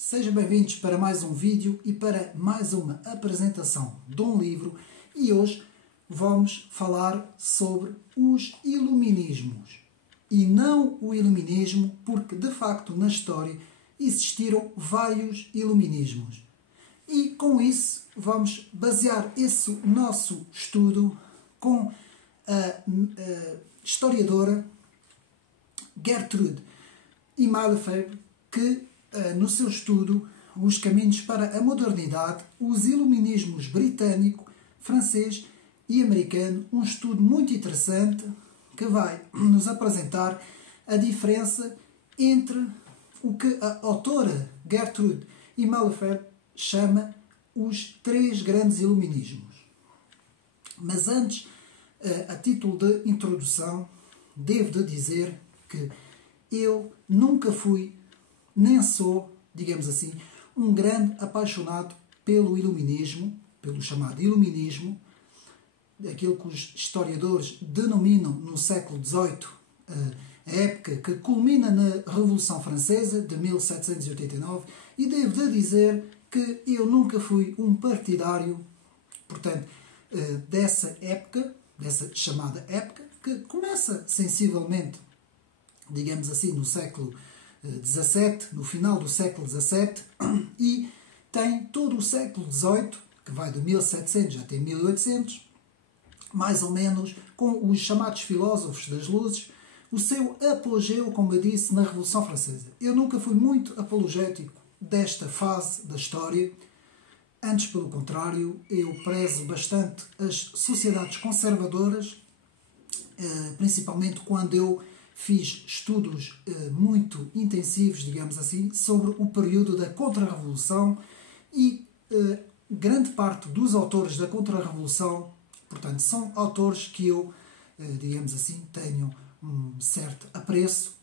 Sejam bem-vindos para mais um vídeo e para mais uma apresentação de um livro, e hoje vamos falar sobre os iluminismos. E não o iluminismo, porque de facto na história existiram vários iluminismos. E com isso vamos basear esse nosso estudo com a historiadora Gertrude Immanuel Lefebvre, que no seu estudo Os Caminhos para a Modernidade, os iluminismos britânico, francês e americano, um estudo muito interessante que vai nos apresentar a diferença entre o que a autora Gertrude Immanuel Lefebvre chama os três grandes iluminismos. Mas antes, a título de introdução, devo de dizer que eu nunca fui, nem sou, digamos assim, um grande apaixonado pelo iluminismo, pelo chamado iluminismo, aquilo que os historiadores denominam no século XVIII a época que culmina na Revolução Francesa de 1789, e devo de dizer que eu nunca fui um partidário, portanto, dessa época, dessa chamada época, que começa sensivelmente, digamos assim, no século XVII, no final do século XVII, e tem todo o século XVIII, que vai de 1700 até 1800, mais ou menos, com os chamados filósofos das luzes, o seu apogeu, como eu disse, na Revolução Francesa. Eu nunca fui muito apologético desta fase da história. Antes, pelo contrário, eu prezo bastante as sociedades conservadoras, principalmente quando eu fiz estudos muito intensivos, digamos assim, sobre o período da Contra-Revolução, e grande parte dos autores da Contra-Revolução, portanto, são autores que eu, digamos assim, tenho um certo apreço,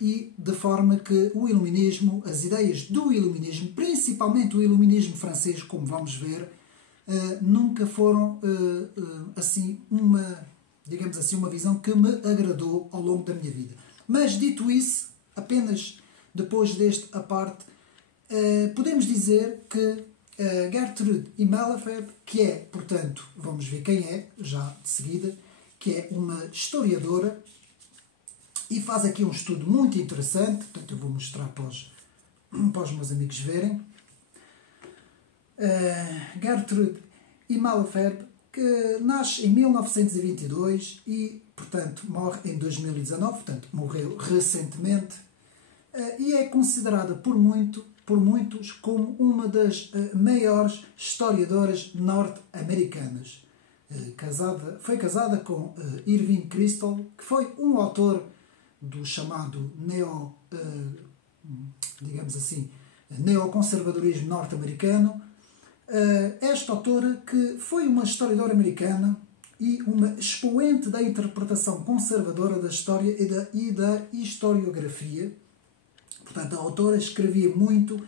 e de forma que o iluminismo, as ideias do iluminismo, principalmente o iluminismo francês, como vamos ver, nunca foram assim digamos assim, uma visão que me agradou ao longo da minha vida. Mas dito isso, apenas depois deste à parte, podemos dizer que Gertrude Immanuel Lefebvre, que é, portanto, vamos ver quem é, já de seguida, que é uma historiadora, e faz aqui um estudo muito interessante, portanto eu vou mostrar para os meus amigos verem. Gertrude Immanuel Lefebvre, que nasce em 1922 e, portanto, morre em 2019, portanto, morreu recentemente, e é considerada por muitos como uma das maiores historiadoras norte-americanas. Foi casada com Irving Kristol, que foi um autor do chamado digamos assim, neoconservadorismo norte-americano. Esta autora, que foi uma historiadora americana e uma expoente da interpretação conservadora da história e da historiografia. Portanto, a autora escrevia muito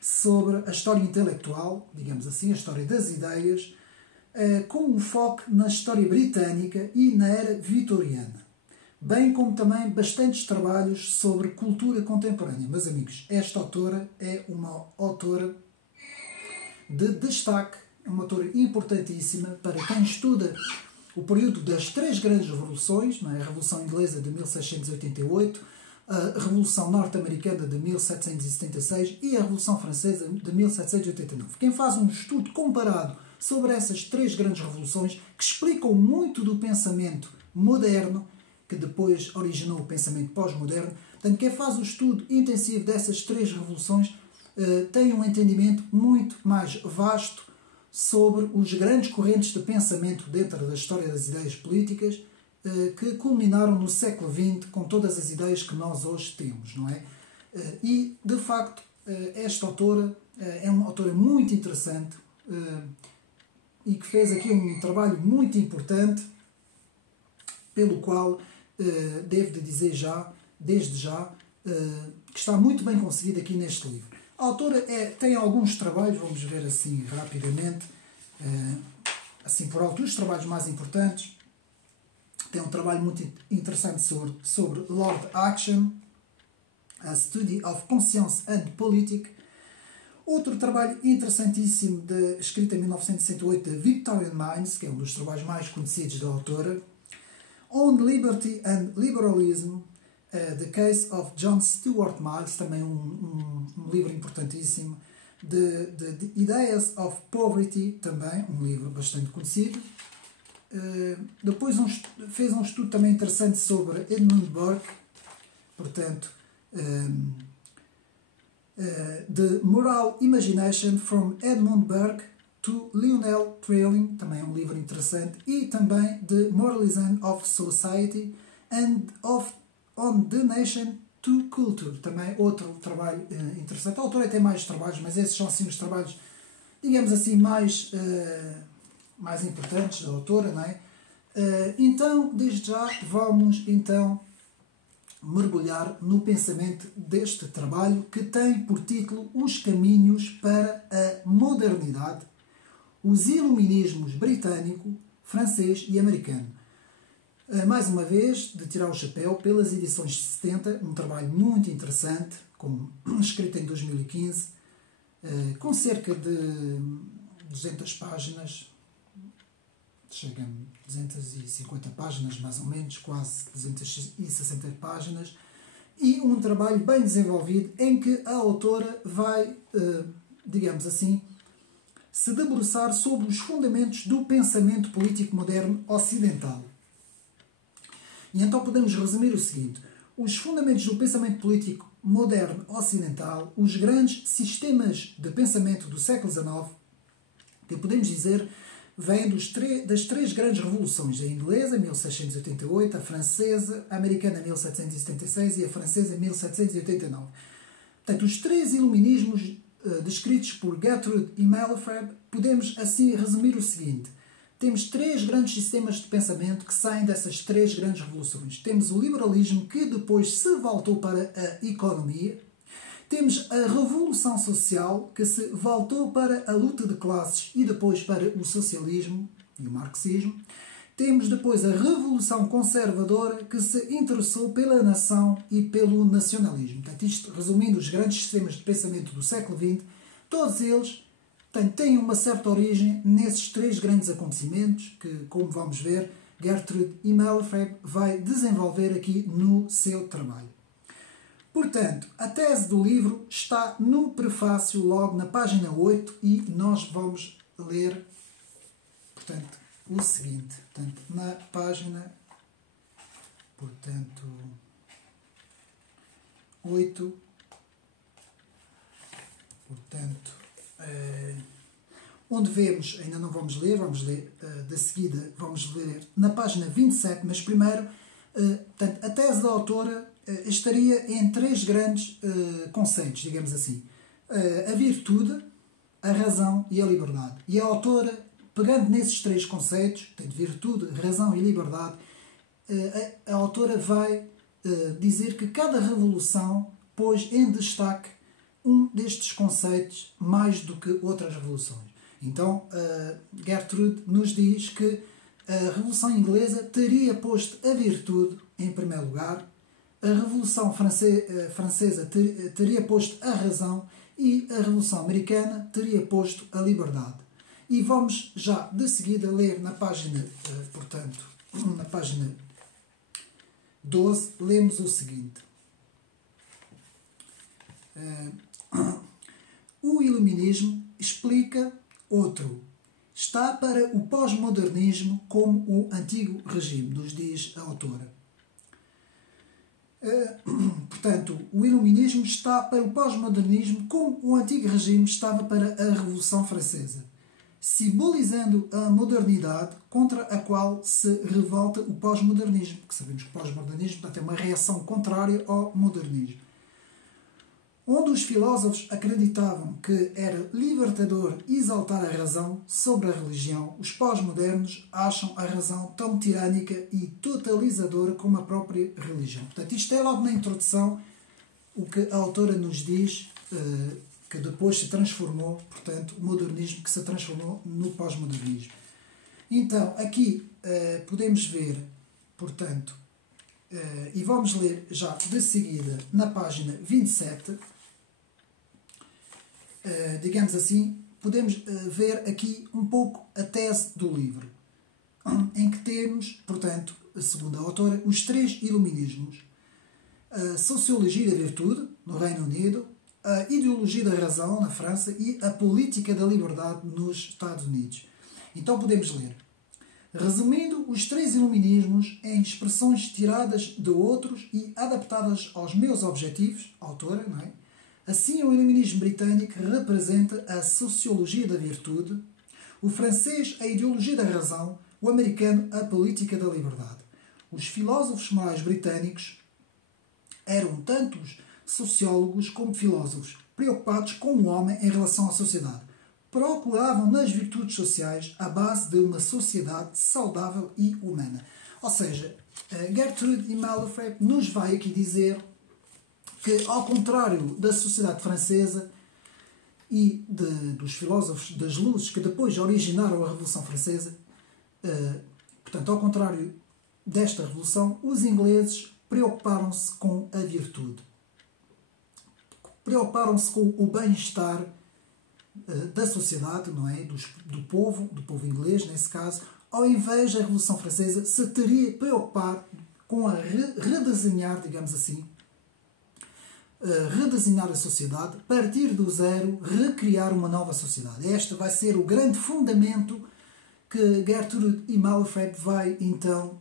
sobre a história intelectual, digamos assim, a história das ideias, com um foco na história britânica e na era vitoriana, bem como também bastantes trabalhos sobre cultura contemporânea. Meus amigos, esta autora é uma autora de destaque, é uma autora importantíssima para quem estuda o período das três grandes revoluções, não é? A Revolução Inglesa de 1688, a Revolução Norte-Americana de 1776 e a Revolução Francesa de 1789. Quem faz um estudo comparado sobre essas três grandes revoluções, que explicam muito do pensamento moderno, que depois originou o pensamento pós-moderno, portanto, quem faz o estudo intensivo dessas três revoluções tem um entendimento muito mais vasto sobre os grandes correntes de pensamento dentro da história das ideias políticas, que culminaram no século XX com todas as ideias que nós hoje temos, não é? E, de facto, esta autora é uma autora muito interessante, e que fez aqui um trabalho muito importante, pelo qual devo de dizer desde já, que está muito bem conseguido aqui neste livro. A autora tem alguns trabalhos, vamos ver assim rapidamente, assim por alto, os trabalhos mais importantes. Tem um trabalho muito interessante sobre Lord Action, A Study of Conscience and Politics. Outro trabalho interessantíssimo, escrito em 1968, de Victorian Minds, que é um dos trabalhos mais conhecidos da autora. On Liberty and Liberalism, The Case of John Stuart Mill, também um livro importantíssimo. The Ideas of Poverty, também um livro bastante conhecido. Depois fez um estudo também interessante sobre Edmund Burke, portanto, The Moral Imagination from Edmund Burke to Lionel Trilling, também é um livro interessante, e também The Moralism of Society and on the Nation to Culture, também outro trabalho interessante. A autora tem mais trabalhos, mas esses são assim os trabalhos, digamos assim, mais importantes da autora, não é? Então, desde já, vamos então mergulhar no pensamento deste trabalho, que tem por título Os Caminhos para a Modernidade, os Iluminismos britânico, francês e americano. Mais uma vez, de tirar o chapéu pelas edições de 70, um trabalho muito interessante, escrito em 2015, com cerca de 200 páginas, chega a 250 páginas mais ou menos, quase 260 páginas, e um trabalho bem desenvolvido em que a autora vai, digamos assim, se debruçar sobre os fundamentos do pensamento político moderno ocidental. E então podemos resumir o seguinte: os fundamentos do pensamento político moderno ocidental, os grandes sistemas de pensamento do século XIX, que podemos dizer vêm das três grandes revoluções, a inglesa, 1688, a francesa, a americana, 1776 e a francesa, 1789. Portanto, os três iluminismos descritos por Gertrude e Malefred, podemos assim resumir o seguinte: temos três grandes sistemas de pensamento que saem dessas três grandes revoluções. Temos o liberalismo, que depois se voltou para a economia. Temos a Revolução Social, que se voltou para a luta de classes e depois para o socialismo e o marxismo. Temos depois a Revolução Conservadora, que se interessou pela nação e pelo nacionalismo. Portanto, isto resumindo os grandes sistemas de pensamento do século XX, todos eles têm uma certa origem nesses três grandes acontecimentos que, como vamos ver, Gertrude e Malefred vai desenvolver aqui no seu trabalho. Portanto, a tese do livro está no prefácio, logo na página 8, e nós vamos ler, portanto, o seguinte. Portanto, na página, 8, onde vemos, ainda não vamos ler de seguida, vamos ler na página 27, mas primeiro, portanto, a tese da autora estaria em três grandes conceitos, digamos assim: a virtude, a razão e a liberdade. E a autora, pegando nesses três conceitos, portanto, virtude, razão e liberdade, a autora vai dizer que cada revolução pôs em destaque um destes conceitos mais do que outras revoluções. Então, Gertrude nos diz que a Revolução Inglesa teria posto a virtude em primeiro lugar, a Revolução Francesa teria posto a razão e a Revolução Americana teria posto a liberdade. E vamos já de seguida ler na página, na página 12, lemos o seguinte: o iluminismo explica outro. Está para o pós-modernismo como o antigo regime, nos diz a autora. Portanto, o iluminismo está para o pós-modernismo como o antigo regime estava para a Revolução Francesa, simbolizando a modernidade contra a qual se revolta o pós-modernismo, porque sabemos que o pós-modernismo é uma reação contrária ao modernismo. Onde os filósofos acreditavam que era libertador exaltar a razão sobre a religião, os pós-modernos acham a razão tão tirânica e totalizadora como a própria religião. Portanto, isto é logo na introdução o que a autora nos diz, que depois se transformou, portanto, o modernismo que se transformou no pós-modernismo. Então, aqui podemos ver, portanto, e vamos ler já de seguida na página 27, digamos assim, podemos ver aqui um pouco a tese do livro, em que temos, portanto, segundo a autora, os três iluminismos: a sociologia da virtude, no Reino Unido, a ideologia da razão, na França, e a política da liberdade, nos Estados Unidos. Então podemos ler. Resumindo os três iluminismos em expressões tiradas de outros e adaptadas aos meus objetivos, autora, não é? Assim, o iluminismo britânico representa a sociologia da virtude, o francês a ideologia da razão, o americano a política da liberdade. Os filósofos morais britânicos eram tanto sociólogos como filósofos, preocupados com o homem em relação à sociedade. Procuravam nas virtudes sociais a base de uma sociedade saudável e humana. Ou seja, Gertrude Immelfreth nos vai aqui dizer que, ao contrário da sociedade francesa e dos filósofos das luzes que depois originaram a Revolução Francesa, portanto, ao contrário desta revolução, os ingleses preocuparam-se com a virtude. Preocuparam-se com o bem-estar da sociedade, não é? Do povo inglês, nesse caso, ao invés da Revolução Francesa se teria preocupado com a redesenhar, digamos assim, redesenhar a sociedade, partir do zero, recriar uma nova sociedade. Este vai ser o grande fundamento que Gertrude Immelfreth vai, então,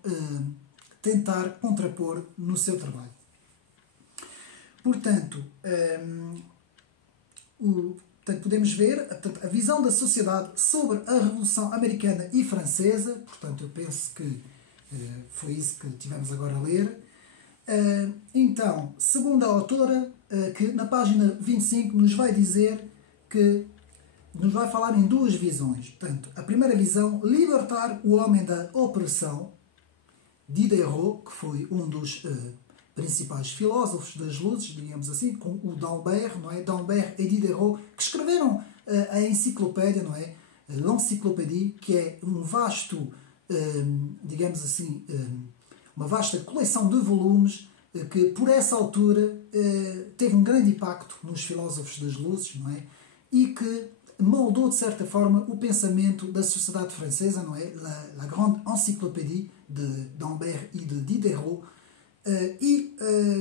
tentar contrapor no seu trabalho. Portanto, podemos ver a visão da sociedade sobre a Revolução Americana e Francesa. Portanto, eu penso que foi isso que tivemos agora a ler. Então, segundo a autora, que na página 25 nos vai dizer que nos vai falar em duas visões. Portanto, a primeira visão, libertar o homem da opressão. Diderot, que foi um dos principais filósofos das luzes, digamos assim, com o D'Alembert, não é? D'Alembert e Diderot, que escreveram a enciclopédia, não é? L'Encyclopédie, que é um vasto, digamos assim, uma vasta coleção de volumes que, por essa altura, teve um grande impacto nos filósofos das luzes, não é? E que moldou, de certa forma, o pensamento da sociedade francesa, não é? La Grande Encyclopédie de D'Alembert e de Diderot.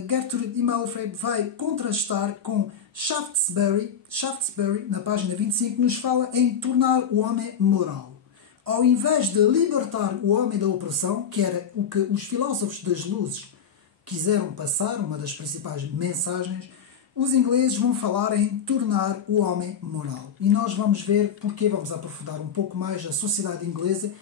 Gertrude Immelfreth vai contrastar com Shaftesbury. Shaftesbury, na página 25, nos fala em tornar o homem moral. Ao invés de libertar o homem da opressão, que era o que os filósofos das luzes quiseram passar, uma das principais mensagens, os ingleses vão falar em tornar o homem moral. E nós vamos ver porque vamos aprofundar um pouco mais a sociedade inglesa.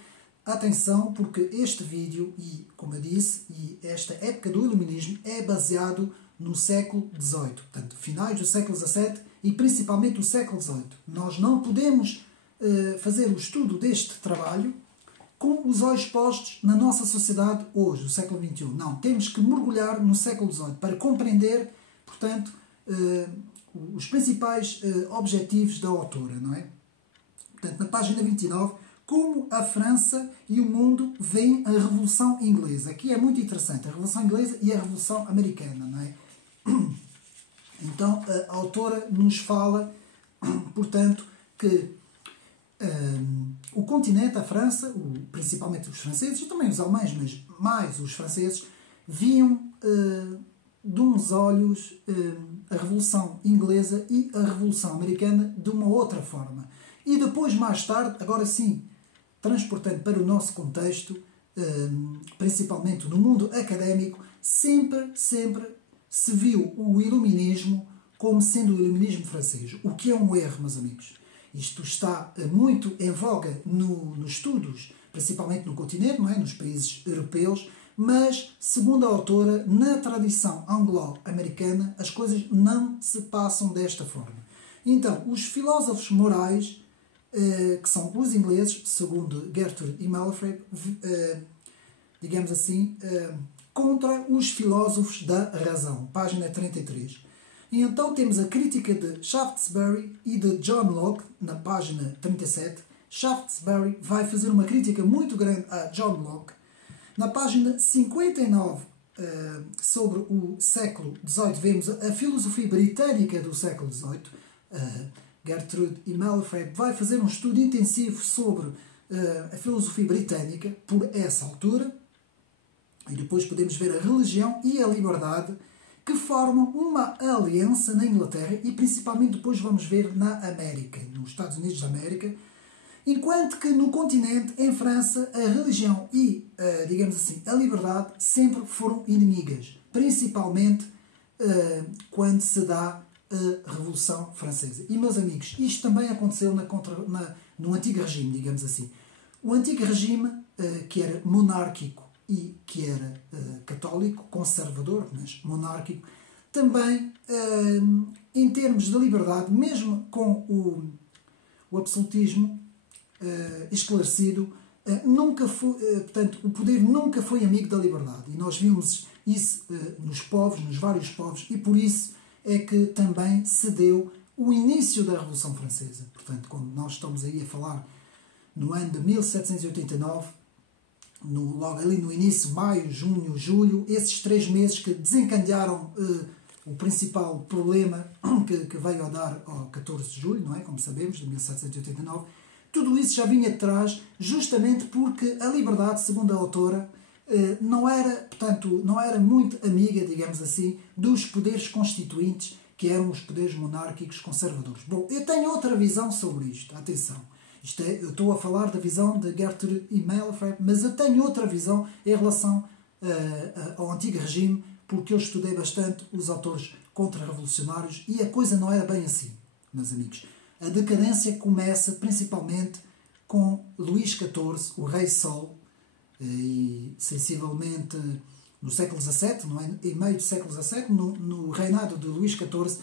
Atenção, porque este vídeo, e como eu disse, e esta época do iluminismo é baseado no século XVIII, portanto, finais do século XVII e principalmente do século XVIII. Nós não podemos fazer o estudo deste trabalho com os olhos postos na nossa sociedade hoje, o século XXI. Não, temos que mergulhar no século XVIII para compreender, portanto, os principais objetivos da autora, não é? Portanto, na página 29, como a França e o mundo veem a Revolução Inglesa. Aqui é muito interessante, a Revolução Inglesa e a Revolução Americana, não é? Então, a autora nos fala, portanto, que o continente, a França, principalmente os franceses, e também os alemães, mas mais os franceses, viam de uns olhos a Revolução Inglesa e a Revolução Americana de uma outra forma. E depois, mais tarde, agora sim, transportando para o nosso contexto, principalmente no mundo académico, sempre se viu o iluminismo como sendo o iluminismo francês. O que é um erro, meus amigos. Isto está muito em voga nos estudos, principalmente no continente, não é? Nos países europeus, mas, segundo a autora, na tradição anglo-americana, as coisas não se passam desta forma. Então, os filósofos morais, que são os ingleses, segundo Gertrude Immelfreth, digamos assim, contra os filósofos da razão, página 33. E então temos a crítica de Shaftesbury e de John Locke, na página 37. Shaftesbury vai fazer uma crítica muito grande a John Locke. Na página 59 sobre o século XVIII, vemos a filosofia britânica do século XVIII. Gertrude e Malfred vai fazer um estudo intensivo sobre a filosofia britânica por essa altura. E depois podemos ver a religião e a liberdade que formam uma aliança na Inglaterra e principalmente depois vamos ver na América, nos Estados Unidos da América. Enquanto que no continente, em França, a religião e, digamos assim, a liberdade sempre foram inimigas. Principalmente quando se dá a Revolução Francesa. E, meus amigos, isto também aconteceu no Antigo Regime, digamos assim. O Antigo Regime, que era monárquico e que era católico, conservador, mas monárquico, também, em termos de liberdade, mesmo com o absolutismo esclarecido, nunca foi, portanto, o poder nunca foi amigo da liberdade. E nós vimos isso nos vários povos, e por isso é que também se deu o início da Revolução Francesa. Portanto, quando nós estamos aí a falar no ano de 1789, logo ali no início, maio, junho, julho, esses 3 meses que desencadearam o principal problema que veio a dar ao 14 de julho, não é? Como sabemos, de 1789, tudo isso já vinha de trás, justamente porque a liberdade, segundo a autora, não era muito amiga, digamos assim, dos poderes constituintes, que eram os poderes monárquicos conservadores. Bom, eu tenho outra visão sobre isto, atenção. Eu estou a falar da visão de Gertrude e Malfred, mas eu tenho outra visão em relação ao Antigo Regime, porque eu estudei bastante os autores contra-revolucionários e a coisa não era bem assim, meus amigos. A decadência começa principalmente com Luís XIV, o Rei Sol, e sensivelmente no século XVII, não é? Em meio do século XVII, no reinado de Luís XIV,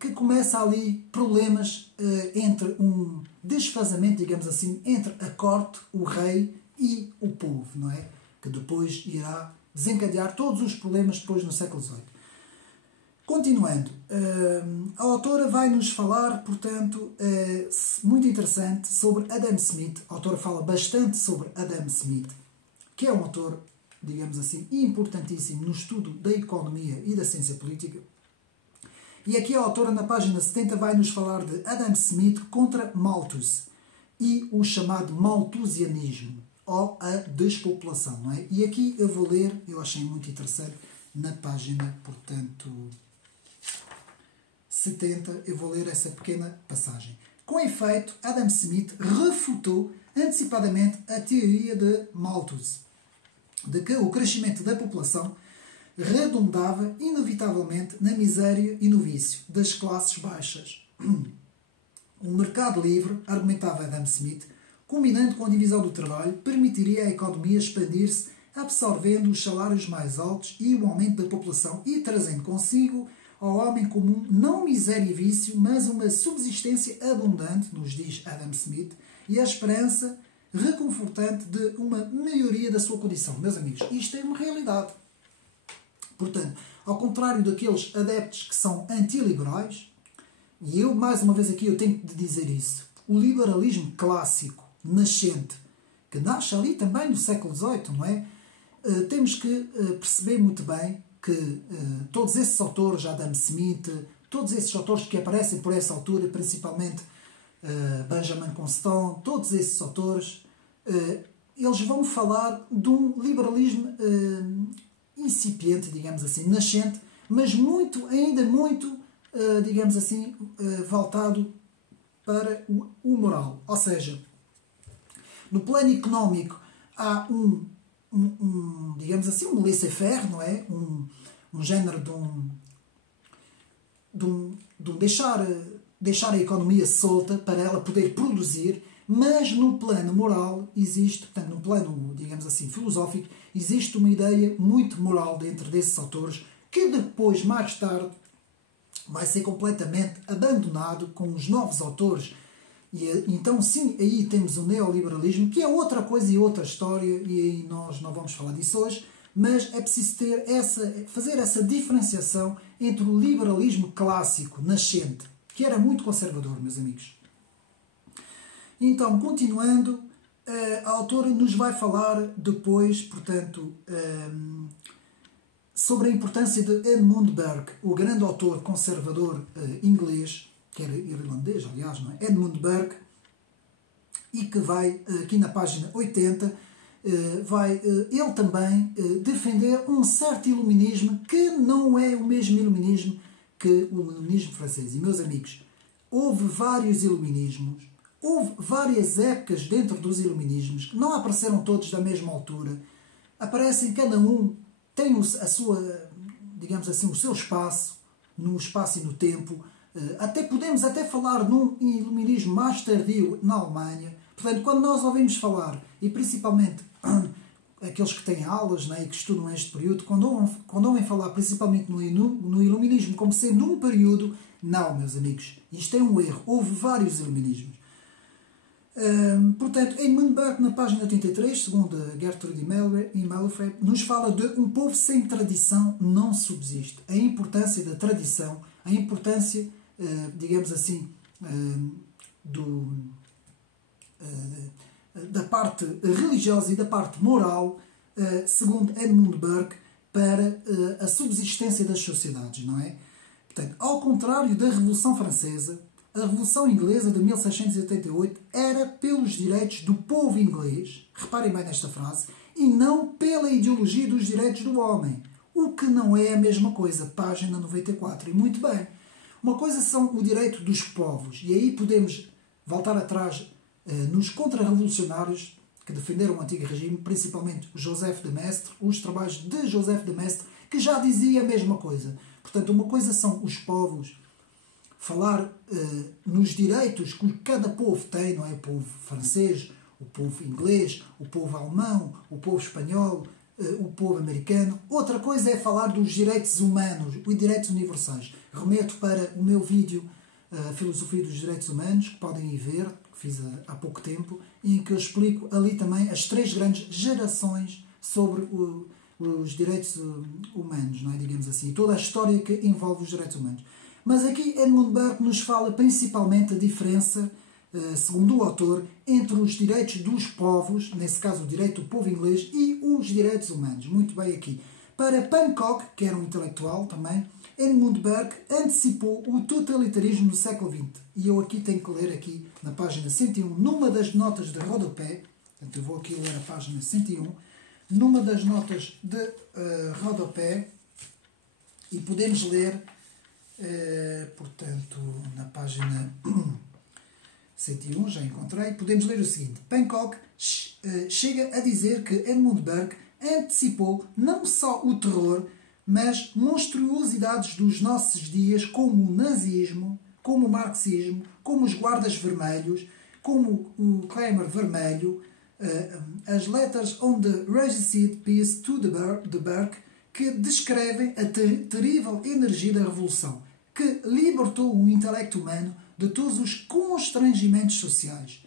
que começa ali problemas entre um desfazamento, digamos assim, entre a corte, o rei e o povo, não é? Que depois irá desencadear todos os problemas depois no século XVIII. Continuando, a autora vai nos falar, portanto, muito interessante sobre Adam Smith. A autora fala bastante sobre Adam Smith, que é um autor, digamos assim, importantíssimo no estudo da economia e da ciência política. E aqui a autora, na página 70, vai nos falar de Adam Smith contra Malthus e o chamado malthusianismo, ou a despopulação, não é? E aqui eu vou ler, eu achei muito interessante, na página, portanto, 70, eu vou ler essa pequena passagem. Com efeito, Adam Smith refutou antecipadamente a teoria de Malthus, de que o crescimento da população redundava inevitavelmente na miséria e no vício das classes baixas. Um mercado livre, argumentava Adam Smith, combinando com a divisão do trabalho, permitiria à economia expandir-se, absorvendo os salários mais altos e o aumento da população e trazendo consigo ao homem comum não miséria e vício, mas uma subsistência abundante, nos diz Adam Smith, e a esperança reconfortante de uma melhoria da sua condição. Meus amigos, isto é uma realidade. Portanto, ao contrário daqueles adeptos que são antiliberais, e eu, mais uma vez aqui, eu tenho de dizer isso, o liberalismo clássico, nascente, que nasce ali também no século XVIII, não é? Temos que perceber muito bem que todos esses autores, Adam Smith, todos esses autores que aparecem por essa altura, principalmente Benjamin Constant, todos esses autores, eles vão falar de um liberalismo incipiente, digamos assim, nascente, mas ainda muito, digamos assim, voltado para o moral. Ou seja, no plano económico há digamos assim, um laissez-faire, não é? Um género de deixar a economia solta para ela poder produzir, mas no plano moral existe, portanto, no plano, digamos assim, filosófico, existe uma ideia muito moral dentro desses autores que depois, mais tarde, vai ser completamente abandonado com os novos autores. E então, sim, aí temos o neoliberalismo, que é outra coisa e outra história, e aí nós não vamos falar disso hoje, mas é preciso fazer essa diferenciação entre o liberalismo clássico, nascente, que era muito conservador, meus amigos. Então, continuando, a autora nos vai falar depois, portanto, sobre a importância de Edmund Burke, o grande autor conservador inglês, que era irlandês, aliás, não é? Edmund Burke, e que vai, aqui na página 80, vai ele também defender um certo iluminismo que não é o mesmo iluminismo que o iluminismo francês. E, meus amigos, houve vários iluminismos, houve várias épocas dentro dos iluminismos, que não apareceram todos da mesma altura, aparecem, cada um tem a sua, digamos assim, o seu espaço, no espaço e no tempo. Podemos até falar num iluminismo mais tardio na Alemanha. Portanto, quando nós ouvimos falar, e principalmente aqueles que têm aulas, né, e que estudam este período, quando ouvem falar principalmente no iluminismo como sendo um período, não, meus amigos, isto é um erro. Houve vários iluminismos. Portanto, Edmund Burke, na página 83, segundo Gertrude Malafre, nos fala de um povo sem tradição não subsiste. A importância da tradição, a importância, digamos assim, da parte religiosa e da parte moral, segundo Edmund Burke, para a subsistência das sociedades, não é? Portanto, ao contrário da Revolução Francesa, a Revolução Inglesa de 1688 era pelos direitos do povo inglês, reparem bem nesta frase, e não pela ideologia dos direitos do homem, o que não é a mesma coisa, página 94. E muito bem, uma coisa são o direito dos povos, e aí podemos voltar atrás nos contra-revolucionários que defenderam o antigo regime, principalmente Joseph de Maistre, os trabalhos de Joseph de Maistre, que já dizia a mesma coisa. Portanto, uma coisa são os povos, falar nos direitos que cada povo tem, não é? O povo francês, o povo inglês, o povo alemão, o povo espanhol, o povo americano. Outra coisa é falar dos direitos humanos, os direitos universais. Remeto para o meu vídeo Filosofia dos Direitos Humanos, que podem ir ver, que fiz há pouco tempo, em que eu explico ali também as 3 grandes gerações sobre os direitos humanos, não é? Digamos assim, toda a história que envolve os direitos humanos. Mas aqui Edmund Burke nos fala principalmente a diferença, segundo o autor, entre os direitos dos povos, nesse caso o direito do povo inglês, e os direitos humanos. Muito bem aqui. Para Hancock, que era um intelectual também, Edmund Burke antecipou o totalitarismo no século XX. E eu aqui tenho que ler aqui na página 101, numa das notas de rodapé, portanto eu vou aqui ler a página 101, numa das notas de rodapé, e podemos ler, portanto, na página 101, já encontrei, podemos ler o seguinte: Hancock chega a dizer que Edmund Burke antecipou não só o terror, mas monstruosidades dos nossos dias, como o nazismo, como o marxismo, como os guardas vermelhos, como o Khmer vermelho, as Letters on the Regicide Peace to the Burke, que descrevem a terrível energia da Revolução, que libertou o intelecto humano de todos os constrangimentos sociais.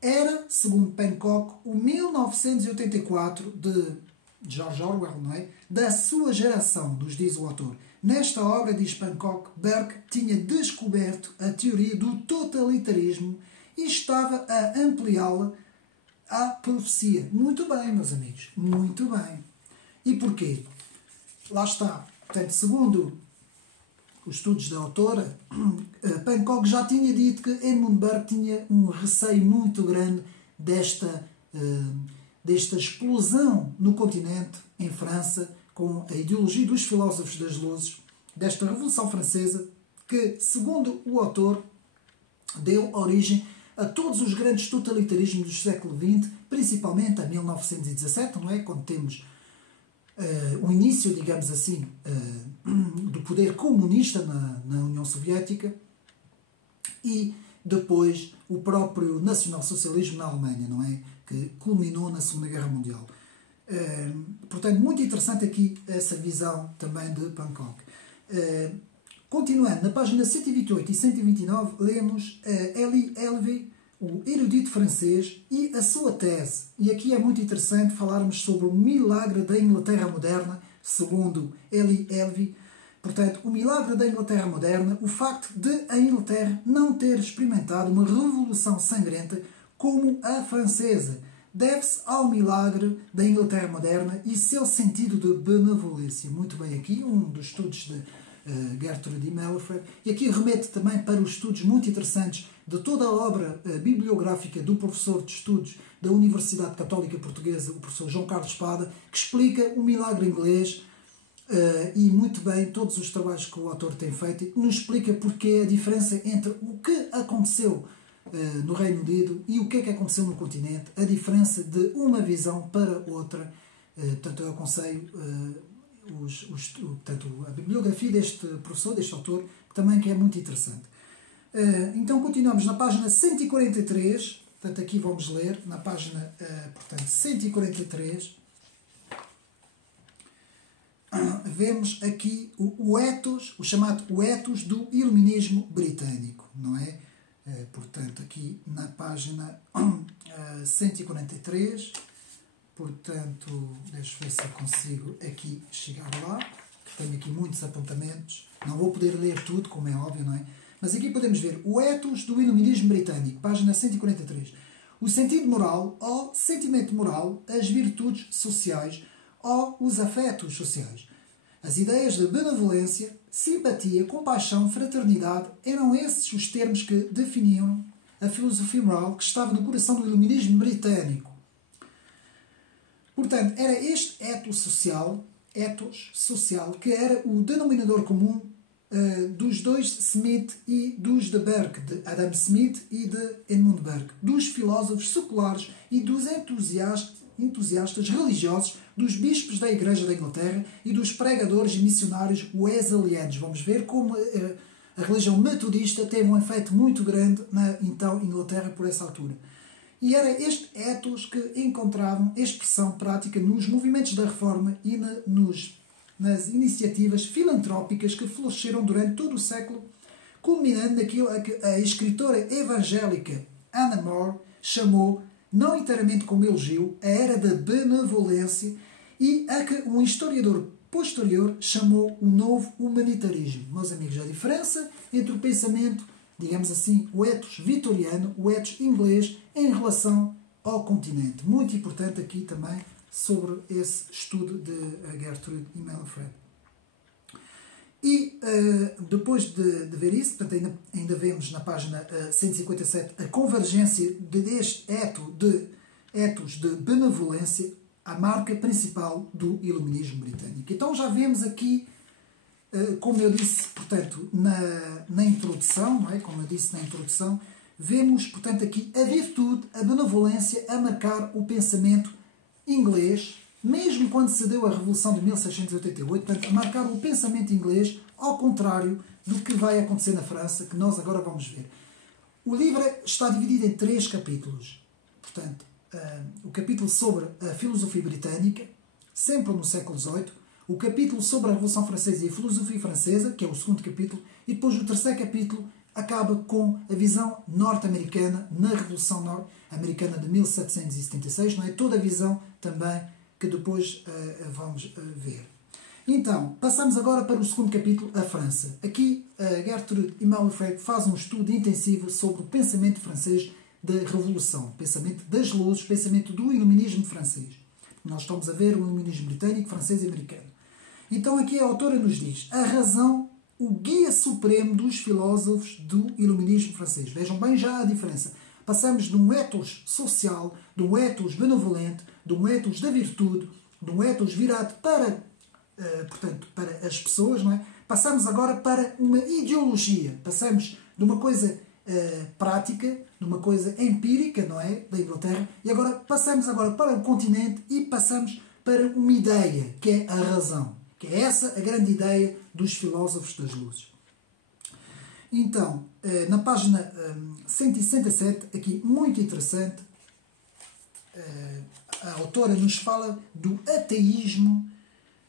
Era, segundo Hancock, o 1984 de George Orwell, não é? Da sua geração, nos diz o autor. Nesta obra, diz Hancock, Burke tinha descoberto a teoria do totalitarismo e estava a ampliá-la à profecia. Muito bem, meus amigos, muito bem. E porquê? Lá está. Portanto, segundo os estudos da autora, Hancock já tinha dito que Edmund Burke tinha um receio muito grande desta explosão no continente, em França, com a ideologia dos filósofos das luzes, desta Revolução Francesa, que, segundo o autor, deu origem a todos os grandes totalitarismos do século XX, principalmente a 1917, não é? Quando temos o início, digamos assim, do poder comunista na União Soviética, e depois o próprio nacionalsocialismo na Alemanha, não é? Que culminou na Segunda Guerra Mundial. Portanto, muito interessante aqui essa visão também de Hancock. Continuando, na página 128 e 129, lemos Elie Elvy, o erudito francês, e a sua tese. E aqui é muito interessante falarmos sobre o milagre da Inglaterra moderna, segundo Elie Elvy. Portanto, o milagre da Inglaterra moderna, o facto de a Inglaterra não ter experimentado uma revolução sangrenta como a francesa, deve-se ao milagre da Inglaterra moderna e seu sentido de benevolência. Muito bem, aqui um dos estudos de Gertrude Immelford, e aqui remete também para os estudos muito interessantes de toda a obra bibliográfica do professor de estudos da Universidade Católica Portuguesa, o professor João Carlos Espada, que explica o milagre inglês e muito bem todos os trabalhos que o autor tem feito e nos explica porque a diferença entre o que aconteceu no Reino Unido e o que é que aconteceu no continente, a diferença de uma visão para outra. Portanto, eu aconselho portanto, a bibliografia deste professor, deste autor, que é muito interessante. Então, continuamos na página 143, portanto, aqui vamos ler, na página, portanto, 143, vemos aqui o ethos, o chamado ethos do iluminismo britânico, não é? Portanto, aqui na página 143, portanto, deixa eu ver se eu consigo aqui chegar lá, que tenho aqui muitos apontamentos, não vou poder ler tudo, como é óbvio, não é? Mas aqui podemos ver o ethos do iluminismo britânico, página 143. O sentido moral, ou sentimento moral, as virtudes sociais, ou os afetos sociais. As ideias de benevolência, simpatia, compaixão, fraternidade eram esses os termos que definiam a filosofia moral que estava no coração do iluminismo britânico. Portanto, era este ethos social que era o denominador comum dos dois Smith e dos de Burke, de Adam Smith e de Edmund Burke, dos filósofos seculares e dos entusiastas religiosos, dos bispos da Igreja da Inglaterra e dos pregadores e missionários wesleyans. Vamos ver como a religião metodista teve um efeito muito grande na então Inglaterra por essa altura. E era este ethos que encontravam expressão prática nos movimentos da Reforma e nas iniciativas filantrópicas que floresceram durante todo o século, culminando naquilo a que a escritora evangélica Anna More chamou, não inteiramente como elogio, a era da benevolência e a que um historiador posterior chamou o novo humanitarismo. Meus amigos, a diferença entre o pensamento, digamos assim, o ethos vitoriano, o ethos inglês, em relação ao continente. Muito importante aqui também sobre esse estudo de Gertrude Immelford. E depois de ver isso, portanto, ainda vemos na página 157 a convergência deste ethos de benevolência, a marca principal do iluminismo britânico. Então já vemos aqui, como eu disse, portanto, na introdução, não é? Como eu disse na introdução, vemos, portanto, aqui a virtude, a benevolência a marcar o pensamento inglês, mesmo quando se deu a Revolução de 1688, portanto, a marcar o pensamento inglês, ao contrário do que vai acontecer na França, que nós agora vamos ver. O livro está dividido em 3 capítulos. Portanto, o capítulo sobre a filosofia britânica, sempre no século XVIII, o capítulo sobre a Revolução Francesa e a filosofia francesa, que é o 2º capítulo, e depois o 3º capítulo acaba com a visão norte-americana na Revolução Norte-Americana de 1776, não é? Toda a visão também que depois vamos ver. Então, passamos agora para o 2º capítulo, a França. Aqui, Gertrude Immelford faz um estudo intensivo sobre o pensamento francês da Revolução, pensamento das luzes, pensamento do iluminismo francês. Nós estamos a ver o iluminismo britânico, francês e americano. Então, aqui a autora nos diz a razão, o guia supremo dos filósofos do iluminismo francês. Vejam bem já a diferença. Passamos de um ethos social, de um ethos benevolente, de um ethos da virtude, de um ethos virado para, portanto, para as pessoas, não é? Passamos agora para uma ideologia. Passamos de uma coisa prática, de uma coisa empírica, não é? Da Inglaterra, e agora passamos para o continente e passamos para uma ideia, que é a razão. Que é essa a grande ideia dos filósofos das luzes. Então, na página 167, aqui muito interessante, a autora nos fala do ateísmo,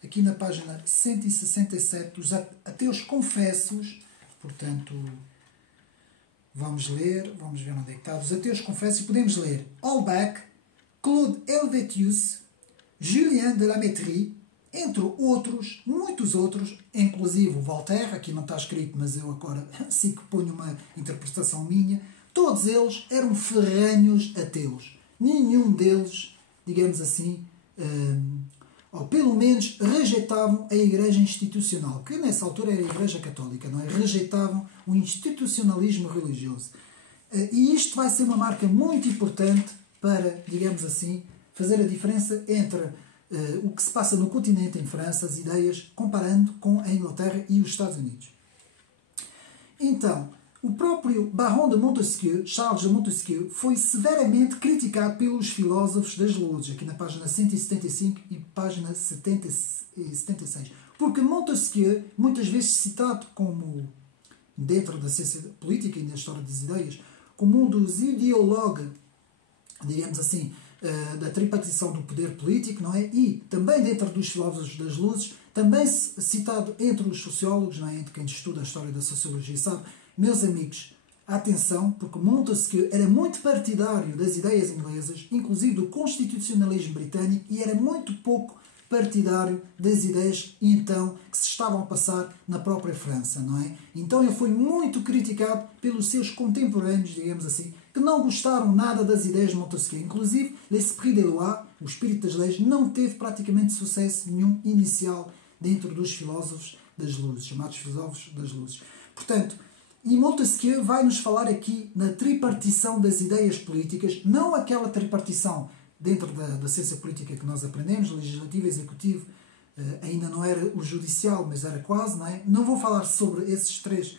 aqui na página 167, dos ateus confessos, portanto, vamos ler, vamos ver onde é que está, dos ateus confessos, podemos ler Holbach, Claude Helvetius, Julien de la Métrie, entre outros, muitos outros, inclusive o Voltaire, aqui não está escrito, mas eu agora sim que ponho uma interpretação minha, todos eles eram ferrenhos ateus. nenhum deles, digamos assim, ou pelo menos rejeitavam a Igreja institucional, que nessa altura era a Igreja Católica, não é? Rejeitavam o institucionalismo religioso. E isto vai ser uma marca muito importante para, digamos assim, fazer a diferença entre o que se passa no continente em França, as ideias, comparando com a Inglaterra e os Estados Unidos. Então, o próprio Baron de Montesquieu, Charles de Montesquieu, foi severamente criticado pelos filósofos das luzes, aqui na página 175 e página 76. Porque Montesquieu, muitas vezes citado como, dentro da ciência política e da história das ideias, como um dos ideólogos, digamos assim, da tripartição do poder político, não é? E também dentro dos filósofos das luzes, também citado entre os sociólogos, não é? Entre quem estuda a história da sociologia, sabe? Meus amigos, atenção, porque Montesquieu era muito partidário das ideias inglesas, inclusive do constitucionalismo britânico, e era muito pouco partidário das ideias então que se estavam a passar na própria França, não é? Então ele foi muito criticado pelos seus contemporâneos, digamos assim, que não gostaram nada das ideias de Montesquieu. Inclusive, l'esprit des lois, o espírito das leis, não teve praticamente sucesso nenhum inicial dentro dos filósofos das luzes, chamados filósofos das luzes. Portanto, e Montesquieu vai nos falar aqui na tripartição das ideias políticas, não aquela tripartição dentro da ciência política que nós aprendemos, legislativo, executivo, ainda não era o judicial, mas era quase, não é? Não vou falar sobre essas três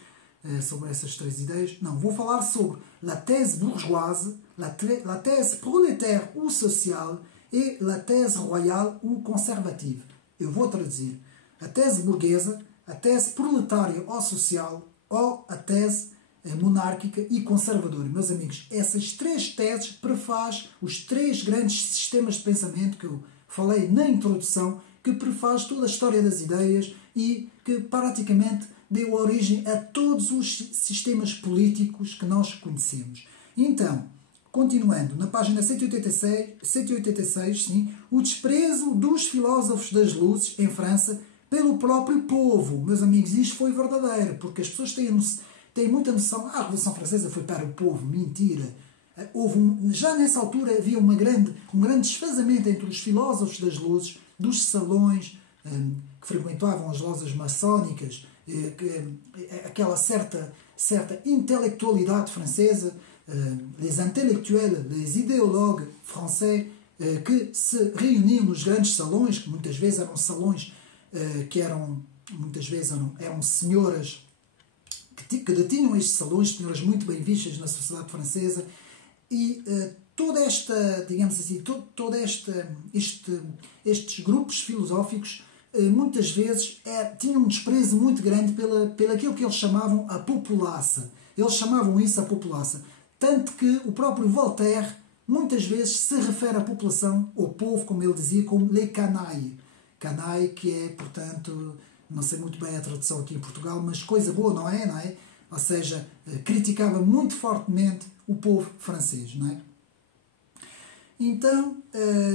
ideias, não. Vou falar sobre la thèse bourgeoise, la thèse prolétaire ou sociale e la thèse royale ou conservative. Eu vou traduzir. A tese burguesa, a tese proletária ou social, ou a tese monárquica e conservadora. Meus amigos, essas três teses prefaz os três grandes sistemas de pensamento que eu falei na introdução, que prefaz toda a história das ideias e que praticamente deu origem a todos os sistemas políticos que nós conhecemos. Então, continuando, na página 186, sim, o desprezo dos filósofos das luzes em França pelo próprio povo. Meus amigos, isto foi verdadeiro, porque as pessoas têm muita noção. A Revolução Francesa foi para o povo. Mentira. Já nessa altura havia um grande desfazamento entre os filósofos das luzes, dos salões que frequentavam as lojas maçónicas, aquela certa intelectualidade francesa, les intellectuels, les idéologues français, que se reuniam nos grandes salões, que muitas vezes eram salões que eram senhoras que detinham estes salões, senhoras muito bem vistas na sociedade francesa, e toda esta, digamos assim, estes grupos filosóficos muitas vezes tinham um desprezo muito grande pelaquilo que eles chamavam a populaça. Eles chamavam isso a populaça. Tanto que o próprio Voltaire muitas vezes se refere à população, ao povo, como ele dizia, como les canailles. Canaille, que é, portanto, não sei muito bem a tradução aqui em Portugal, mas coisa boa, não é? Ou seja, criticava muito fortemente o povo francês, não é? Então,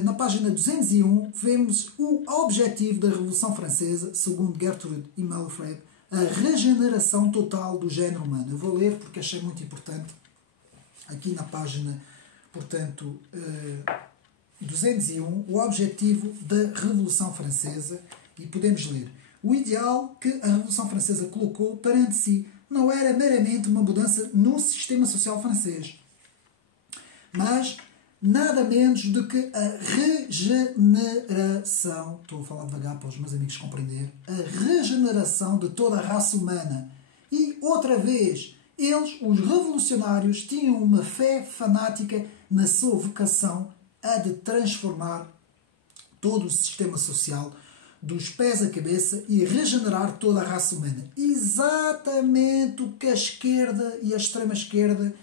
na página 201, vemos o objetivo da Revolução Francesa, segundo Gertrude e Malfred, a regeneração total do género humano. Eu vou ler porque achei muito importante. Aqui na página, portanto, 201, o objetivo da Revolução Francesa, e podemos ler: o ideal que a Revolução Francesa colocou perante si não era meramente uma mudança no sistema social francês, mas nada menos do que a regeneração, estou a falar devagar para os meus amigos compreender, a regeneração de toda a raça humana. E, outra vez, eles, os revolucionários, tinham uma fé fanática na sua vocação a de transformar todo o sistema social dos pés à cabeça e regenerar toda a raça humana. Exatamente o que a esquerda e a extrema-esquerda,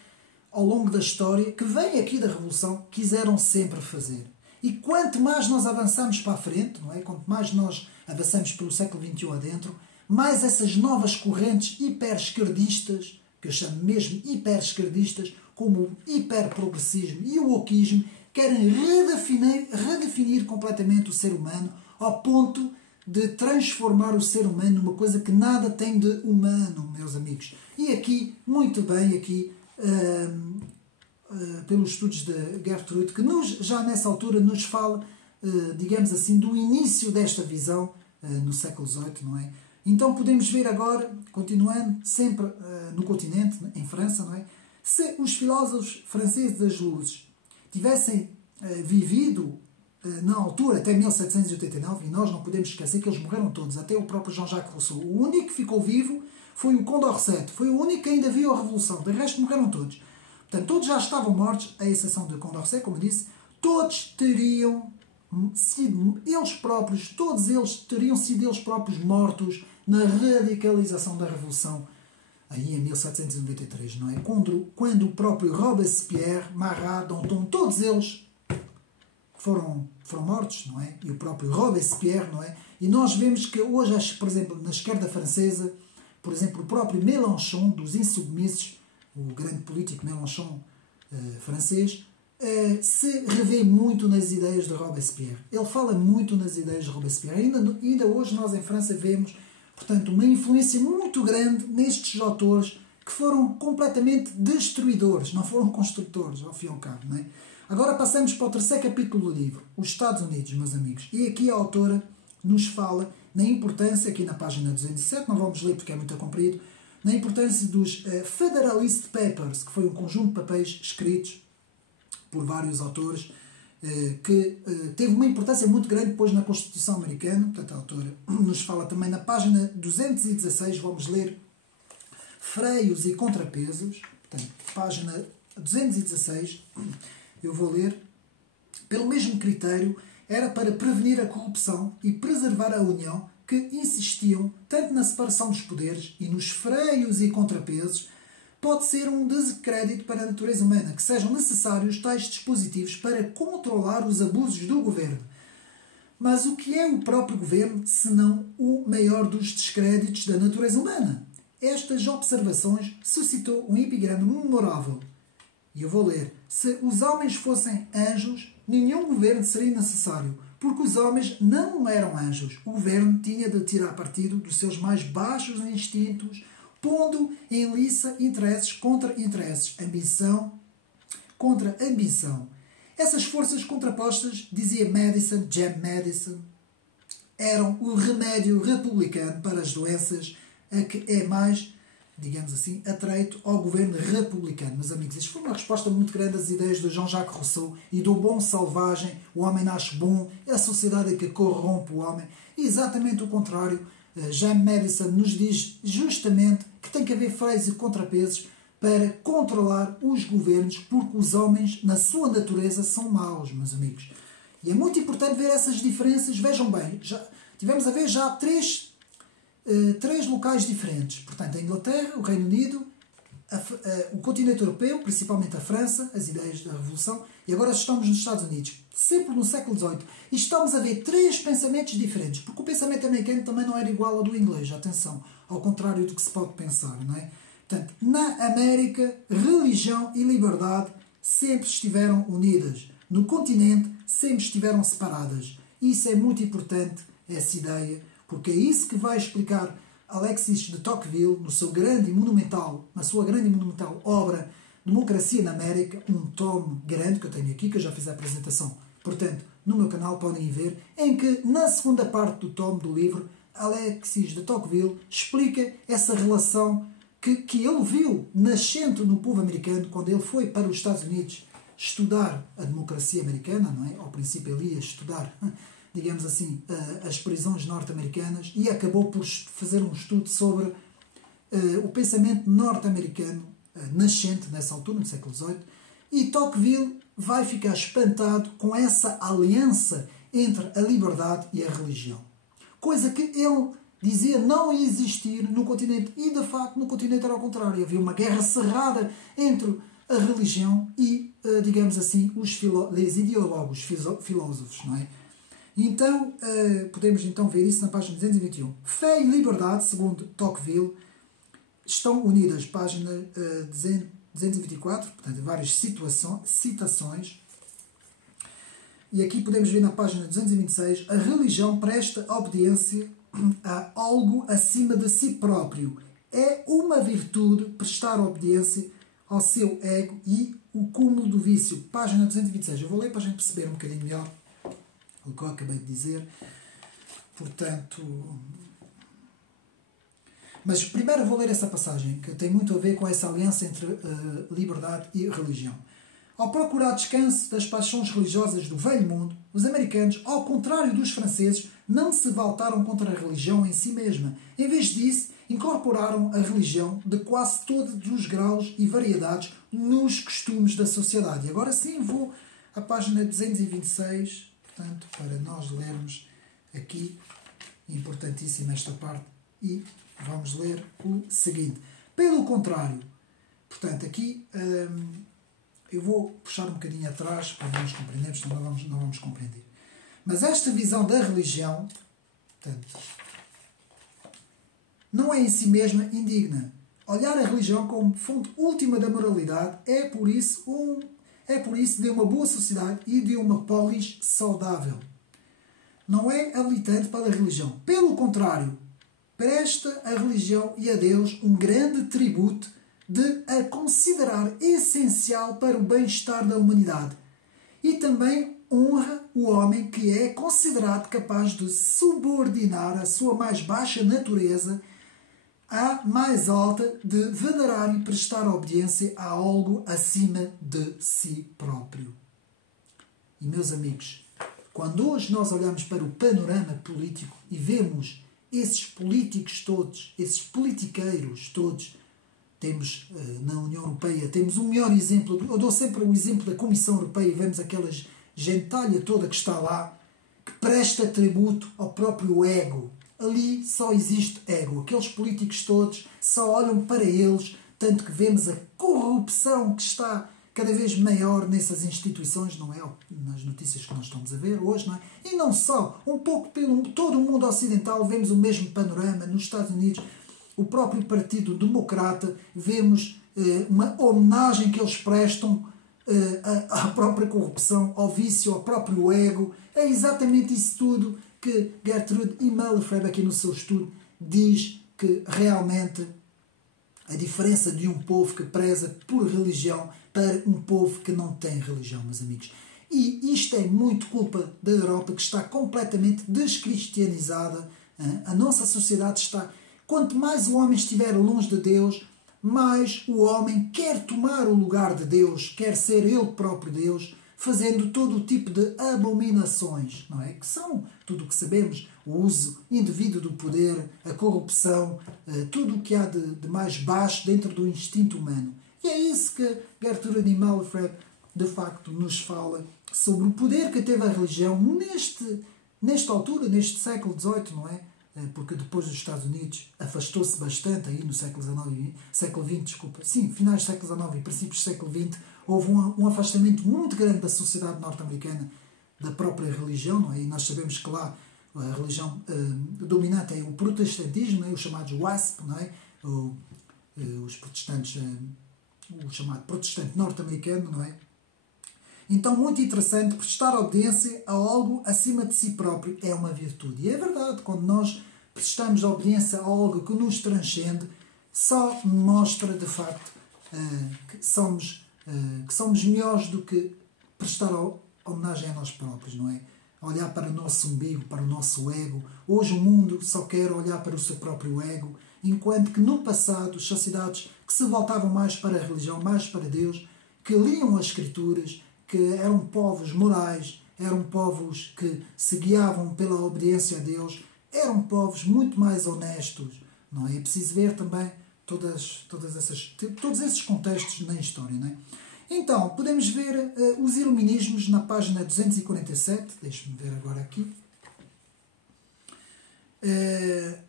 ao longo da história, que vem aqui da Revolução, quiseram sempre fazer. E quanto mais nós avançamos para a frente, não é? Quanto mais nós avançamos pelo século XXI adentro, mais essas novas correntes hiper-esquerdistas, que eu chamo mesmo hiper-esquerdistas, como o hiper-progressismo e o wokismo, querem redefinir completamente o ser humano ao ponto de transformar o ser humano numa coisa que nada tem de humano, meus amigos. E aqui, muito bem, aqui pelos estudos de Gertrude, que já nessa altura nos fala, digamos assim, do início desta visão no século XVIII, não é? Então podemos ver agora, continuando sempre no continente, em França, não é? Se os filósofos franceses das luzes tivessem vivido na altura, até 1789, e nós não podemos esquecer que eles morreram todos, até o próprio Jean-Jacques Rousseau. O único que ficou vivo foi o Condorcet, foi o único que ainda viu a Revolução, de resto morreram todos. Portanto, todos já estavam mortos, à exceção de Condorcet, como disse, todos teriam sido eles próprios, todos eles teriam sido eles próprios mortos na radicalização da Revolução, aí em 1793, não é? Quando o próprio Robespierre, Marat, Danton, todos eles foram mortos, não é? E o próprio Robespierre, não é? E nós vemos que hoje, por exemplo, na esquerda francesa, por exemplo, o próprio Mélenchon, dos insubmissos, o grande político Mélenchon francês, se revê muito nas ideias de Robespierre. Ele fala muito nas ideias de Robespierre. Ainda hoje nós em França vemos, portanto, uma influência muito grande nestes autores que foram completamente destruidores, não foram construtores, ao fim e ao cabo, não é? Agora passamos para o terceiro capítulo do livro, os Estados Unidos, meus amigos. E aqui a autora nos fala na importância, aqui na página 207, não vamos ler porque é muito comprido, na importância dos Federalist Papers, que foi um conjunto de papéis escritos por vários autores, que teve uma importância muito grande depois na Constituição Americana. Portanto, a autora nos fala também na página 216, vamos ler freios e contrapesos. Portanto, página 216, eu vou ler. Pelo mesmo critério, era para prevenir a corrupção e preservar a União, que insistiam tanto na separação dos poderes e nos freios e contrapesos. Pode ser um descrédito para a natureza humana que sejam necessários tais dispositivos para controlar os abusos do governo. Mas o que é o próprio governo, senão o maior dos descréditos da natureza humana? Estas observações suscitou um epigrama memorável. E eu vou ler. Se os homens fossem anjos, nenhum governo seria necessário, porque os homens não eram anjos. O governo tinha de tirar partido dos seus mais baixos instintos, pondo em liça interesses contra interesses, ambição contra ambição. Essas forças contrapostas, dizia Madison, James Madison, eram o remédio republicano para as doenças a que é mais, digamos assim, atreito ao governo republicano. Meus amigos, isto foi uma resposta muito grande às ideias do Jean-Jacques Rousseau e do bom selvagem, o homem nasce bom, é a sociedade que corrompe o homem. E exatamente o contrário, James Madison nos diz justamente que tem que haver freios e contrapesos para controlar os governos, porque os homens, na sua natureza, são maus, meus amigos. E é muito importante ver essas diferenças. Vejam bem, tivemos a ver já três locais diferentes. Portanto, a Inglaterra, o Reino Unido, o continente europeu, principalmente a França, as ideias da Revolução, e agora estamos nos Estados Unidos, sempre no século XVIII. E estamos a ver três pensamentos diferentes, porque o pensamento americano também não era igual ao do inglês, atenção, ao contrário do que se pode pensar, não é? Portanto, na América, religião e liberdade sempre estiveram unidas. No continente, sempre estiveram separadas. Isso é muito importante, essa ideia, porque é isso que vai explicar Alexis de Tocqueville na sua grande e monumental obra Democracia na América, um tomo grande que eu tenho aqui, que eu já fiz a apresentação, portanto, no meu canal podem ver, em que na segunda parte do tomo do livro, Alexis de Tocqueville explica essa relação que ele viu nascendo no povo americano quando ele foi para os Estados Unidos estudar a democracia americana, não é? Ao princípio ele ia estudar, digamos assim, as prisões norte-americanas e acabou por fazer um estudo sobre o pensamento norte-americano nascente nessa altura, no século XVIII, e Tocqueville vai ficar espantado com essa aliança entre a liberdade e a religião. Coisa que ele dizia não existir no continente, e de facto no continente era ao contrário. Havia uma guerra cerrada entre a religião e, digamos assim, os ideólogos, filósofos, não é? Então, podemos então ver isso na página 221. Fé e liberdade, segundo Tocqueville, estão unidas, página 224, portanto, várias citações. E aqui podemos ver na página 226, a religião presta obediência a algo acima de si próprio. É uma virtude prestar obediência ao seu ego e o cúmulo do vício. Página 226. Eu vou ler para a gente perceber um bocadinho melhor o que eu acabei de dizer. Portanto... Mas primeiro vou ler essa passagem, que tem muito a ver com essa aliança entre liberdade e religião. Ao procurar descanso das paixões religiosas do velho mundo, os americanos, ao contrário dos franceses, não se voltaram contra a religião em si mesma. Em vez disso, incorporaram a religião de quase todos os graus e variedades nos costumes da sociedade. E agora sim vou à página 226, portanto, para nós lermos aqui, importantíssima esta parte, e vamos ler o seguinte. Pelo contrário, portanto, aqui eu vou puxar um bocadinho atrás para nós compreendermos, senão não vamos compreender. Mas esta visão da religião, portanto, não é em si mesma indigna. Olhar a religião como fonte última da moralidade é por isso de uma boa sociedade e de uma polis saudável. Não é habilitante para a religião. Pelo contrário, presta a religião e a Deus um grande tributo de a considerar essencial para o bem-estar da humanidade. E também honra o homem que é considerado capaz de subordinar a sua mais baixa natureza à mais alta, de venerar e prestar obediência a algo acima de si próprio. E, meus amigos, quando hoje nós olhamos para o panorama político e vemos esses políticos todos, esses politiqueiros todos, temos na União Europeia, temos o melhor exemplo, eu dou sempre o exemplo da Comissão Europeia e vemos aquela gentalha toda que está lá, que presta tributo ao próprio ego. Ali só existe ego. Aqueles políticos todos só olham para eles, tanto que vemos a corrupção que está cada vez maior nessas instituições, não é? Nas notícias que nós estamos a ver hoje, não é? E não só, um pouco pelo todo o mundo ocidental vemos o mesmo panorama. Nos Estados Unidos, o próprio Partido Democrata, vemos uma homenagem que eles prestam à própria corrupção, ao vício, ao próprio ego. É exatamente isso tudo que Gertrude Immelfreb, aqui no seu estudo, diz que realmente a diferença de um povo que preza por religião para um povo que não tem religião, meus amigos. E isto é muito culpa da Europa, que está completamente descristianizada. A nossa sociedade está... Quanto mais o homem estiver longe de Deus, mais o homem quer tomar o lugar de Deus, quer ser ele próprio Deus, fazendo todo o tipo de abominações, não é? Que são tudo o que sabemos, o uso indevido do poder, a corrupção, tudo o que há de mais baixo dentro do instinto humano. E é isso que Gertrude Immelfreb, de facto, nos fala sobre o poder que teve a religião nesta altura, neste século XVIII, não é? Porque depois dos Estados Unidos afastou-se bastante aí no século XX, desculpa, sim, finais do século XIX e princípios do século XX, houve um afastamento muito grande da sociedade norte-americana da própria religião, não é? E nós sabemos que lá a religião dominante é o protestantismo, não é? Os chamados WASP, não é? Os protestantes, o chamado protestante norte-americano, não é? Então, muito interessante, prestar obediência a algo acima de si próprio é uma virtude. E é verdade, quando nós prestamos obediência a algo que nos transcende, só mostra, de facto, que somos melhores do que prestar homenagem a nós próprios, não é? Olhar para o nosso umbigo, para o nosso ego. Hoje o mundo só quer olhar para o seu próprio ego, enquanto que no passado as sociedades que se voltavam mais para a religião, mais para Deus, que liam as Escrituras, que eram povos morais, eram povos que se guiavam pela obediência a Deus, eram povos muito mais honestos, não é? É preciso ver também todos esses contextos na história, não é? Então, podemos ver os iluminismos na página 247, deixe-me ver agora aqui,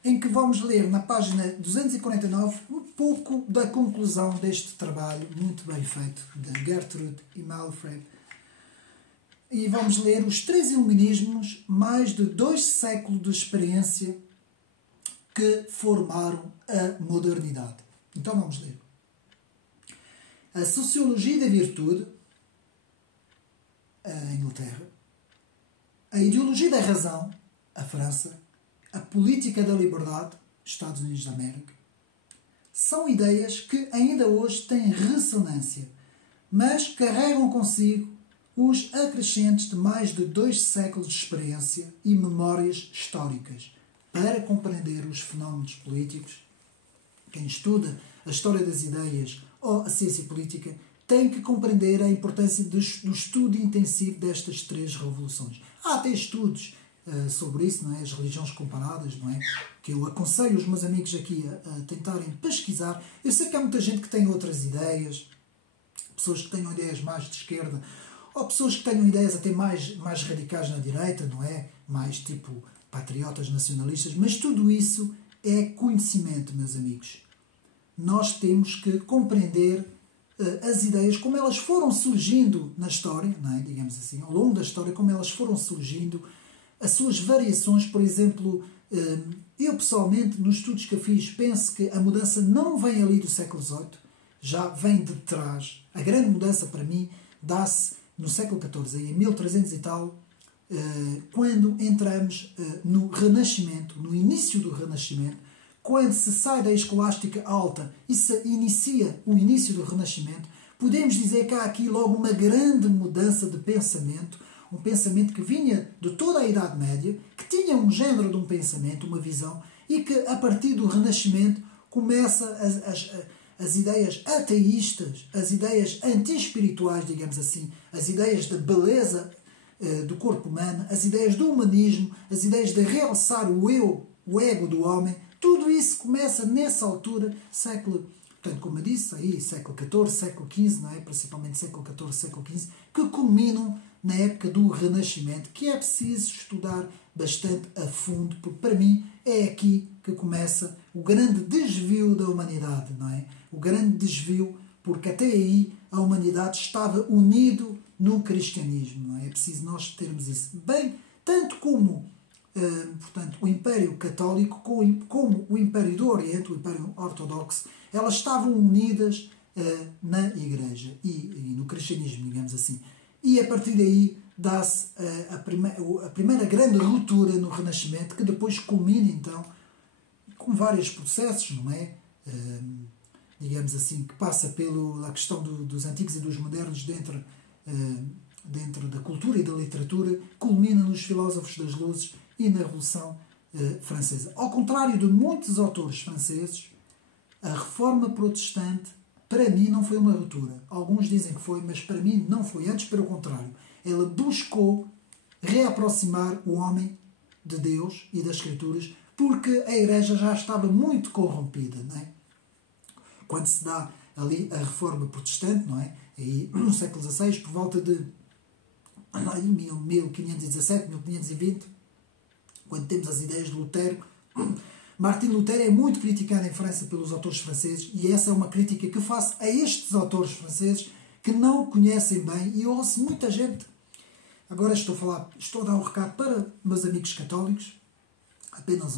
em que vamos ler na página 249 um pouco da conclusão deste trabalho muito bem feito de Gertrude Immelfreb. E vamos ler os 3 iluminismos, mais de 2 séculos de experiência que formaram a modernidade. Então vamos ler. A sociologia da virtude, a Inglaterra. A ideologia da razão, a França. A política da liberdade, Estados Unidos da América. são ideias que ainda hoje têm ressonância, mas carregam consigo os acrescentes de mais de 2 séculos de experiência e memórias históricas. Para compreender os fenómenos políticos, quem estuda a história das ideias ou a ciência política tem que compreender a importância do estudo intensivo destas 3 revoluções. Há até estudos sobre isso, não é? As religiões comparadas, não é? Que eu aconselho os meus amigos aqui a tentarem pesquisar. Eu sei que há muita gente que tem outras ideias, pessoas que tenham ideias mais de esquerda, ou pessoas que tenham ideias até mais radicais na direita, não é? Mais tipo patriotas nacionalistas, mas tudo isso é conhecimento, meus amigos. Nós temos que compreender as ideias, como elas foram surgindo na história, não é? Digamos assim, ao longo da história, como elas foram surgindo, as suas variações. Por exemplo, eu pessoalmente, nos estudos que eu fiz, penso que a mudança não vem ali do século XVIII, já vem de trás. A grande mudança para mim dá-se no século XIV, aí em 1300 e tal, quando entramos no Renascimento, no início do Renascimento, quando se sai da escolástica alta e se inicia o início do Renascimento, podemos dizer que há aqui logo uma grande mudança de pensamento, um pensamento que vinha de toda a Idade Média, que tinha um género de um pensamento, uma visão, e que a partir do Renascimento começa as ideias ateístas, as ideias anti-espirituais, digamos assim, as ideias da beleza do corpo humano, as ideias do humanismo, as ideias de realçar o eu, o ego do homem. Tudo isso começa nessa altura, portanto, como eu disse, aí, século XIV, século XV, não é? Principalmente século XIV, século XV, que culminam na época do Renascimento, que é preciso estudar bastante a fundo, porque para mim é aqui que começa o grande desvio da humanidade, não é? O grande desvio, porque até aí a humanidade estava unido no cristianismo, não é? É preciso nós termos isso. Bem, tanto como portanto, o Império Católico como o Império do Oriente, o Império Ortodoxo, elas estavam unidas na Igreja e no cristianismo, digamos assim. E a partir daí dá-se a primeira grande ruptura no Renascimento, que depois culmina então com vários processos, não é? Digamos assim, que passa pela questão dos antigos e dos modernos dentro da cultura e da literatura, culmina nos filósofos das luzes e na Revolução Francesa. Ao contrário de muitos autores franceses, a Reforma Protestante, para mim, não foi uma ruptura. Alguns dizem que foi, mas para mim não foi. Antes, pelo contrário. Ela buscou reaproximar o homem de Deus e das Escrituras, porque a Igreja já estava muito corrompida, não é? Quando se dá ali a Reforma Protestante, não é? Aí, no século XVI, por volta de 1517, 1520, quando temos as ideias de Lutero, Martim Lutero é muito criticado em França pelos autores franceses, e essa é uma crítica que faço a estes autores franceses que não conhecem bem, e eu ouço muita gente. Agora estou a dar um recado para meus amigos católicos, apenas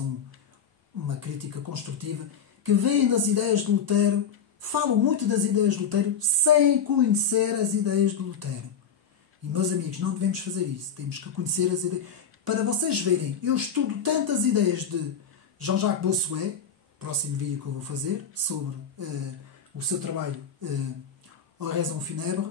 uma crítica construtiva, que veem das ideias de Lutero, falam muito das ideias de Lutero sem conhecer as ideias de Lutero. E, meus amigos, não devemos fazer isso. Temos que conhecer as ideias. Para vocês verem, eu estudo tantas ideias de Jean-Jacques Bossuet, próximo vídeo que eu vou fazer, sobre o seu trabalho Oraison Funèbre,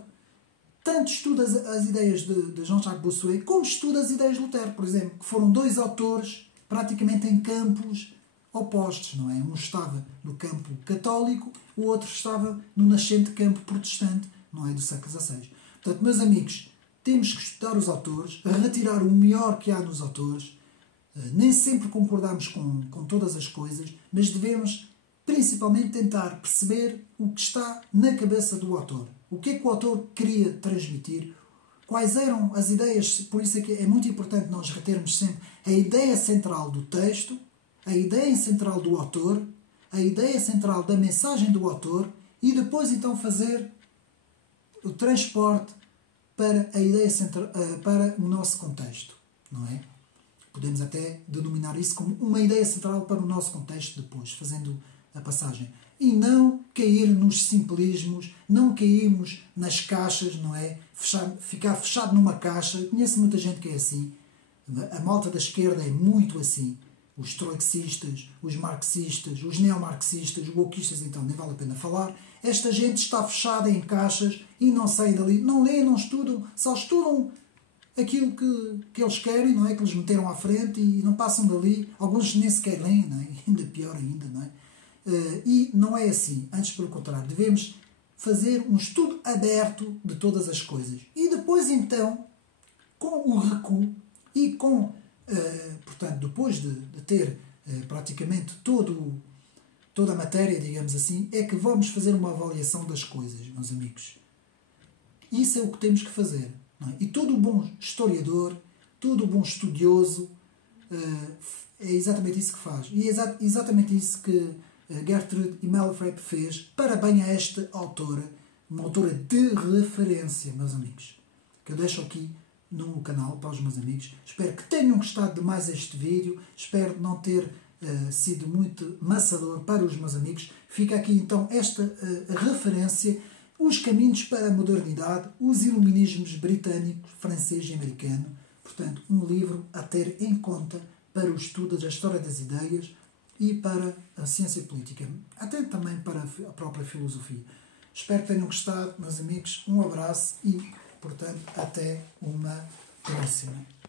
tanto estudo as ideias de Jean-Jacques Bossuet, como estudo as ideias de Lutero, por exemplo, que foram 2 autores praticamente em campos opostos, não é? Um estava no campo católico, o outro estava no nascente campo protestante, não é? Do século XVI. Portanto, meus amigos, temos que estudar os autores, retirar o melhor que há nos autores. Nem sempre concordamos com todas as coisas, mas devemos principalmente tentar perceber o que está na cabeça do autor. O que é que o autor queria transmitir, quais eram as ideias. Por isso é que é muito importante nós retermos sempre a ideia central do texto, a ideia central do autor, a ideia central da mensagem do autor, e depois então fazer o transporte para a ideia central, para o nosso contexto, não é? Podemos até denominar isso como uma ideia central para o nosso contexto depois, fazendo a passagem. E não cair nos simplismos, não cairmos nas caixas, não é? Ficar fechado numa caixa. Eu conheço muita gente que é assim. A malta da esquerda é muito assim. os trotskistas, os marxistas, os neomarxistas, os wokeistas, então nem vale a pena falar. Esta gente está fechada em caixas e não sai dali, não lê, não estudam, só estudam aquilo que eles querem, não é? Que eles meteram à frente e não passam dali. Alguns nem sequer leem, não é? Ainda pior ainda, não é? E não é assim. Antes, pelo contrário, devemos fazer um estudo aberto de todas as coisas. E depois, então, com o recuo e com, portanto, depois de ter praticamente toda a matéria, digamos assim, é que vamos fazer uma avaliação das coisas, meus amigos. Isso é o que temos que fazer. Não é? E todo bom historiador, todo bom estudioso, é exatamente isso que faz. E é exatamente isso que Gertrude Immelfrep fez para bem a esta autora, uma autora de referência, meus amigos, que eu deixo aqui no canal para os meus amigos. Espero que tenham gostado de mais este vídeo, espero não ter sido muito maçador para os meus amigos. Fica aqui então esta referência, os caminhos para a modernidade, os iluminismos britânico, francês e americano. Portanto, um livro a ter em conta para o estudo da história das ideias e para a ciência política, até também para a própria filosofia. Espero que tenham gostado, meus amigos. Um abraço e, portanto, até uma próxima.